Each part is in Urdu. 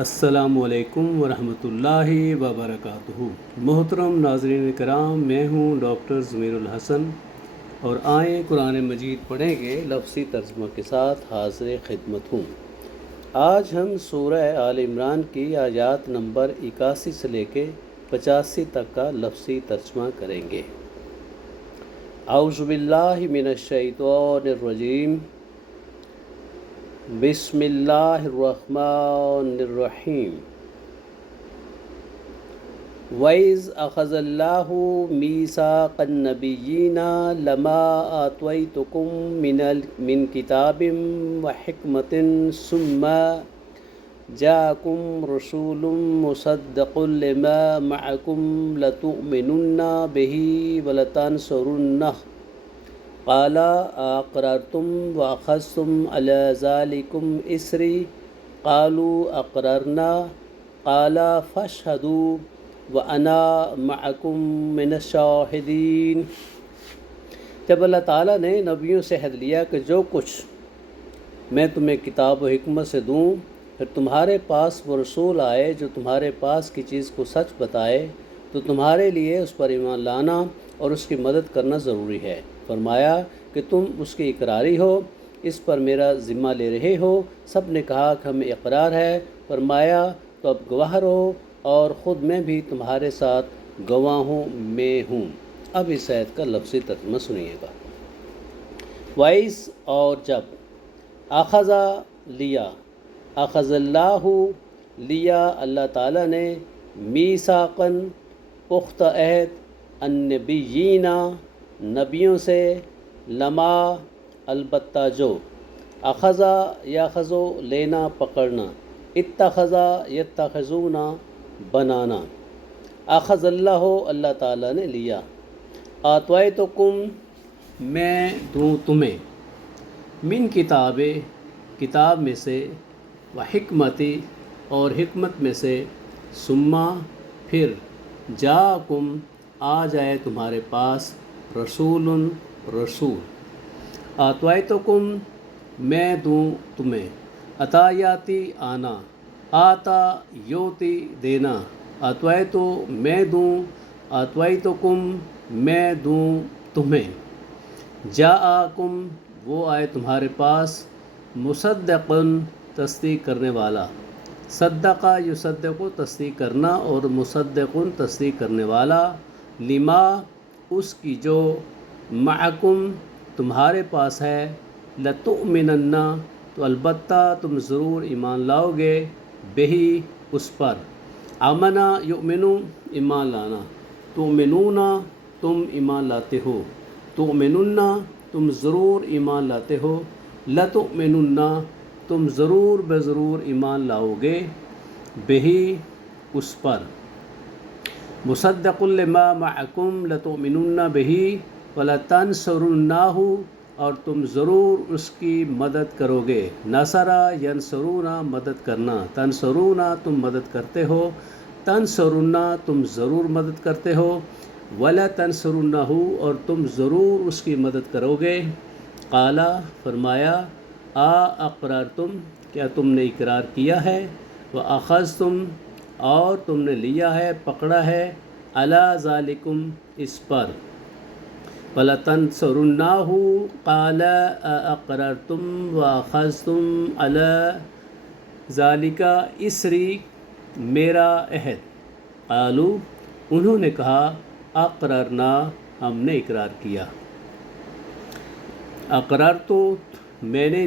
السلام علیکم ورحمۃ اللہ وبرکاتہ۔ محترم ناظرین کرام، میں ہوں ڈاکٹر ضمیر الحسن اور آئیں قرآن مجید پڑھیں گے لفظی ترجمہ کے ساتھ حاضر خدمت ہوں۔ آج ہم سورہ آل عمران کی آیات نمبر 81 سے لے کے 85 تک کا لفظی ترجمہ کریں گے۔ اعوذ باللہ من الشیطان الرجیم، بسم اللہ الرحمن الرحیم۔ وَإِذْ أَخَذَ اللَّهُ مِيثَاقَ النَّبِيِّينَ لَمَا آتَيْتُكُم مِّن كِتَابٍ وَحِكْمَةٍ ثُمَّ جَاءَكُمْ رَسُولٌ مُّصَدِّقٌ لِّمَا مَعَكُمْ لَتُؤْمِنُنَّ بِهِ وَلَتَنصُرُنَّهُ قَالَ أَأَقْرَرْتُمْ وَأَخَذْتُمْ عَلَىٰ ذَٰلِكُمْ إِصْرِي قَالُوا أَقْرَرْنَا قَالَ فَاشْهَدُوا وَأَنَا مَعَكُمْ مِنَ الشَّاهِدِينَ۔ جب اللہ تعالیٰ نے نبیوں سے عہد لیا کہ جو کچھ میں تمہیں کتاب و حکمت سے دوں، پھر تمہارے پاس وہ رسول آئے جو تمہارے پاس کی چیز کو سچ بتائے، تو تمہارے لیے اس پر ایمان لانا اور اس کی مدد کرنا ضروری ہے۔ فرمایا کہ تم اس کی اقراری ہو، اس پر میرا ذمہ لے رہے ہو۔ سب نے کہا کہ ہمیں اقرار ہے۔ فرمایا تو اب گواہ رہو اور خود میں بھی تمہارے ساتھ گواہوں میں ہوں۔ اب اس آیت کا لفظی ترجمہ سنیے گا۔ وَإِذْ اور جب، اخذ لیا، اخذ اللہ لیا اللہ تعالیٰ نے، میثاقاً پختہ عہد، النبیین نبیوں سے، لما البتہ جو، اخذ یاخذ لینا پکڑنا، اتخذ یتخذون بنانا، اخذ اللہ اللہ تعالیٰ نے لیا، آتیتکم میں دوں تمہیں، من کتاب کتاب میں سے، وحکمتی اور حکمت میں سے، ثم پھر، جاءکم آ جائے تمہارے پاس، رسول رسول، آتیتکم میں دوں تمہیں، عطایاتی آنا، آتا یوتی دینا، آتیتو میں دوں، آتیتکم میں دوں تمہیں، جاءکم وہ آئے تمہارے پاس، مصدقن تصدیق کرنے والا، صدقہ یصدق تصدیق کرنا اور مصدقن تصدیق کرنے والا، لما اس کی جو، معکم تمہارے پاس ہے، لتؤمنن تو البتہ تم ضرور ایمان لاؤ گے، بہی اس پر، آمنا یؤمنو ایمان لانا، تؤمنون تم ایمان لاتے ہو، تؤمنن تم ضرور ایمان لاتے ہو، لتؤمنن تم ضرور بضرور ایمان لاؤ گے، بہی اس پر، مصدق لما معکم لتؤمنن بہی ولتنصرنہ اور تم ضرور اس کی مدد کرو گے، نصرہ ینصرون مدد کرنا، تنصرون تم مدد کرتے ہو، تنصرون تم ضرور مدد کرتے ہو، ولتنصرنہ اور تم ضرور اس کی مدد کرو گے، قال فرمایا، اقررتم کیا تم نے اقرار کیا ہے، واخذتم اور تم نے لیا ہے پکڑا ہے، علی ذالکم اس پر، وَلَتَنْصُرُنَّهُ قَالَ أَأَقْرَرْتُمْ وَأَخَذْتُمْ عَلَى ذَلِكَ إِصْرِي میرا عہد، قالوا انہوں نے کہا، اقررنا ہم نے اقرار کیا، اقررت میں نے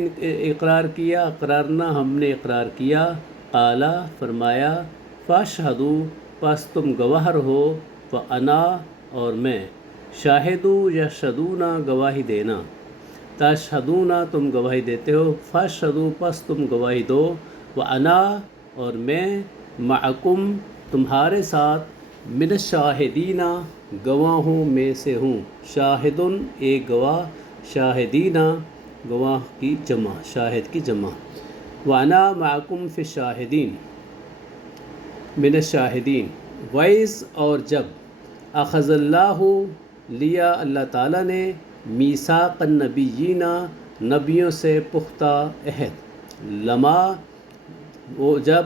اقرار کیا، اقررنا ہم نے اقرار کیا، قال فرمایا، فاشہدوا پس تم گواہ رہو، وَأَنَا اور میں، شاہدو یشہدون گواہی دینا، تشہدون تم گواہی دیتے ہو، فاشہدوا پس تم گواہی دو، وَأَنَا اور میں، معکم تمہارے ساتھ، من الشاہدین گواہوں میں سے ہوں، شاہدن ایک گواہ، شاہدین گواہ کی جمع، شاہد کی جمع، وَأَنَا مَعَكُمْ فِي الشَّاهِدِينَ من الشاہدین۔ وَإِذْ اور جب، اخذ اللہ لیا اللہ تعالیٰ نے، میثاق النبیین نبیوں سے پختہ عہد، لما وہ جب،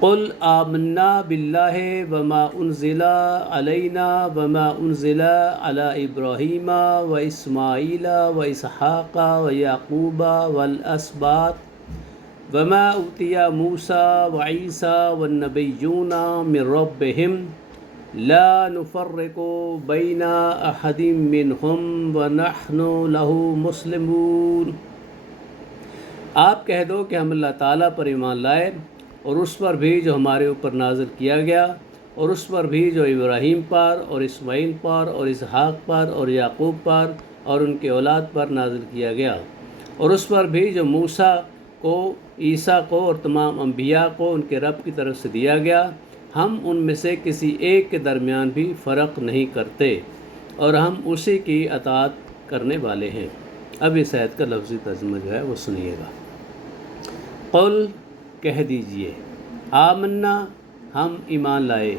قل آمنا باللہ وما انزل علینا وما انزل علی ابراہیم و اسماعیل و اسحاق و یعقوب والاسباط وما اوتی موسیٰ و عیسیٰ والنبیون من ربہم لا نفرق بین احد منہم ونحن لہ مسلمون۔ آپ کہہ دو کہ ہم اللہ تعالیٰ پر ایمان لائے اور اس پر بھی جو ہمارے اوپر نازل کیا گیا، اور اس پر بھی جو ابراہیم پر اور اسماعیل پر اور اسحاق پر اور یعقوب پر اور ان کے اولاد پر نازل کیا گیا، اور اس پر بھی جو موسیٰ کو، عیسیٰ کو اور تمام انبیاء کو ان کے رب کی طرف سے دیا گیا، ہم ان میں سے کسی ایک کے درمیان بھی فرق نہیں کرتے اور ہم اسی کی اطاعت کرنے والے ہیں۔ اب اس آیت کا لفظی ترجمہ جو ہے وہ سنیے گا۔ قل کہہ دیجئے، آمنا ہم ایمان لائے،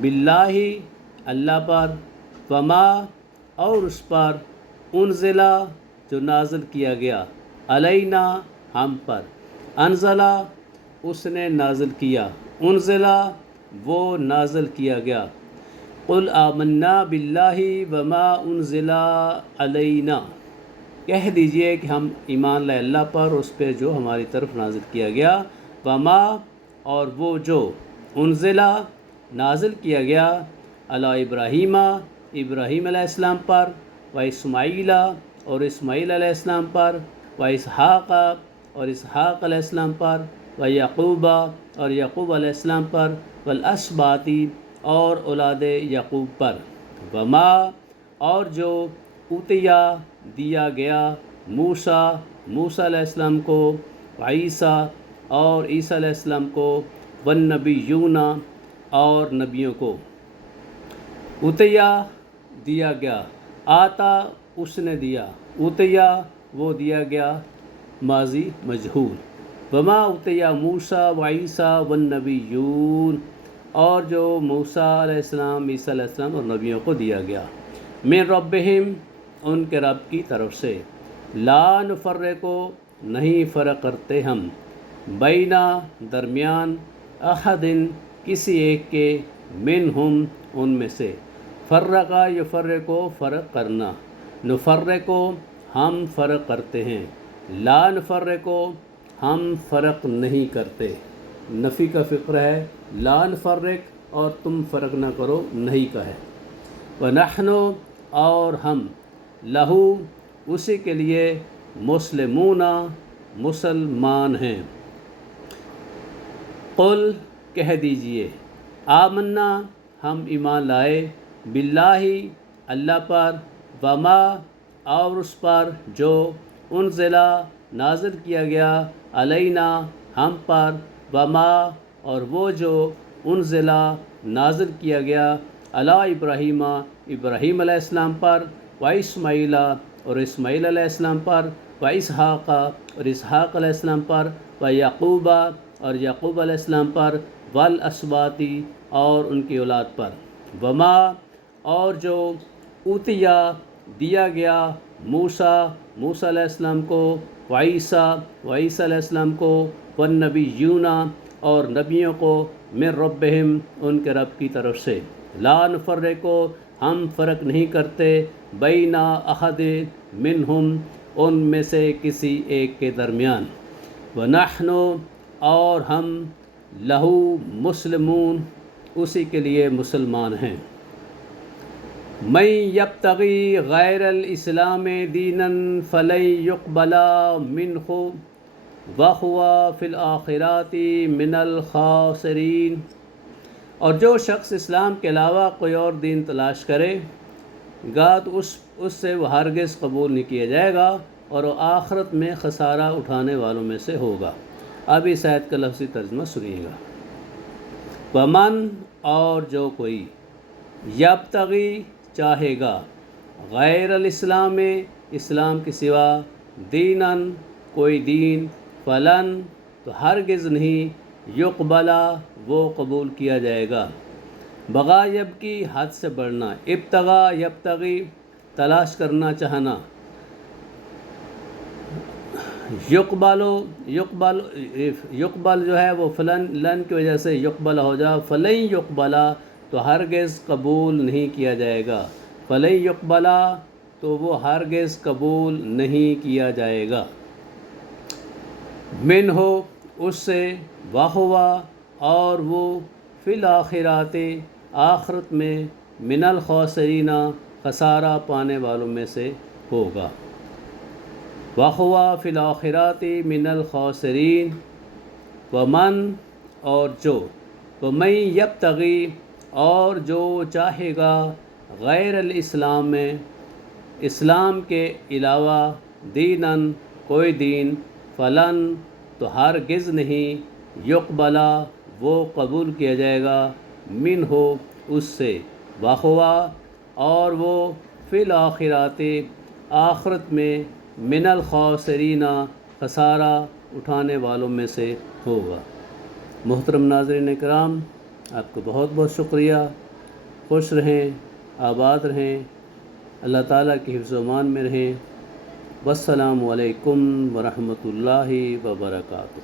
باللہ اللہ پر، وما اور اس پر، انزلہ جو نازل کیا گیا، علینا ہم پر، انزلہ اس نے نازل کیا، انزلہ وہ نازل کیا گیا۔ قل آمنا باللہ وما انزل علینا، کہہ دیجئے کہ ہم ایمان لائے اللہ پر، اس پہ جو ہماری طرف نازل کیا گیا، وما اور وہ جو، انزلہ نازل کیا گیا، علی ابراہیم ابراہیم علیہ السلام پر، و اسماعیل اور اسماعیل علیہ السلام پر، و اسحاق اور اسحاق علیہ السلام پر، و یعقوب اور یعقوب علیہ السلام پر، والاسباطی اور اولاد یعقوب پر، وما اور جو اوتیا دیا گیا، موسیٰ موسیٰ علیہ السلام کو، عیسیٰ اور عیسیٰ علیہ السلام کو، والنبیون اور نبیوں کو۔ اوتیا دیا گیا، آتا اس نے دیا، اوتیا وہ دیا گیا، ماضی مجہول۔ وما اوتیا موسیٰ و عیسیٰ والنبیون اور جو موسیٰ علیہ السلام، عیسیٰ علیہ السلام اور نبیوں کو دیا گیا، من ربہم ان کے رب کی طرف سے، لا نفرق نہیں فرق کرتے ہم، بینا درمیان، احد کسی ایک کے، منہم ان میں سے، فرقا یفرقو فرق کرنا، نفرقو ہم فرق کرتے ہیں، لا نفرقو ہم فرق نہیں کرتے، نفی کا فقرہ ہے، لا نفرق اور تم فرق نہ کرو نہیں کا ہے، ونحن اور ہم، لہو اسی کے لیے، مسلمون مسلمان ہیں۔ قل کہہ دیجئے، آمنا ہم ایمان لائے، باللہ اللہ پر، وما اور اس پر جو، انزلہ نازل کیا گیا، علینا ہم پر، وما اور وہ جو، انزلہ نازل کیا گیا، علی ابراہیم ابراہیم علیہ السلام پر، و اسماعیل اور اسماعیل علیہ السلام پر، و اسحاق اور اسحاق علیہ السلام پر، و یعقوب اور یعقوب علیہ السلام پر، والاسباطی اور ان کی اولاد پر، وما اور جو، اوتیا دیا گیا، موسیٰ موسیٰ علیہ السلام کو، و عیسیٰ علیہ السلام کو، والنبیون اور نبیوں کو، من ربہم ان کے رب کی طرف سے، لا نفرقو ہم فرق نہیں کرتے، بینا احد منہم ان میں سے کسی ایک کے درمیان، ونحن اور ہم، لہو مسلمون اسی کے لیے مسلمان ہیں۔ من یبتغی غیر الاسلام دینا فلن یقبل منہ وہو فی الآخرۃ من الخاسرین، اور جو شخص اسلام کے علاوہ کوئی اور دین تلاش کرے گا تو اس سے وہ ہرگز قبول نہیں کیا جائے گا اور وہ آخرت میں خسارہ اٹھانے والوں میں سے ہوگا۔ اب اس آیت کا لفظی ترجمہ سنیے گا۔ ومن اور جو کوئی، یبتغی چاہے گا، غیر الاسلام اسلام کے سوا، دیناً کوئی دین، فلن تو ہرگز نہیں، یقبلا وہ قبول کیا جائے گا، بغا یبکی حد سے بڑھنا، ابتغا یبتغی تلاش کرنا چاہنا، یقبل جو ہے وہ فلن لن کی وجہ سے یقبل ہو جا، فلن یقبلا تو ہرگز قبول نہیں کیا جائے گا، فلن یقبلا تو وہ ہرگز قبول نہیں کیا جائے گا، من ہو اس سے، واہوا اور وہ، فی الآخرات آخرت میں، من الخاسرین خسارہ پانے والوں میں سے ہوگا، واہوا فی الآخرات من الخاسرین، ومن اور جو، ومن یبتغی اور جو چاہے گا، غیر الاسلام میں اسلام کے علاوہ، دیناً کوئی دین، فلن تو ہرگز نہیں، یقبلا وہ قبول کیا جائے گا، من ہو اس سے، واہوا اور وہ، فی الآخرات آخرت میں، من الخاسرین خسارہ اٹھانے والوں میں سے ہوگا۔ محترم ناظرین کرام، آپ کو بہت بہت شکریہ، خوش رہیں، آباد رہیں، اللہ تعالیٰ کی حفظ و امان میں رہیں، والسلام علیکم ورحمۃ اللہ وبرکاتہ۔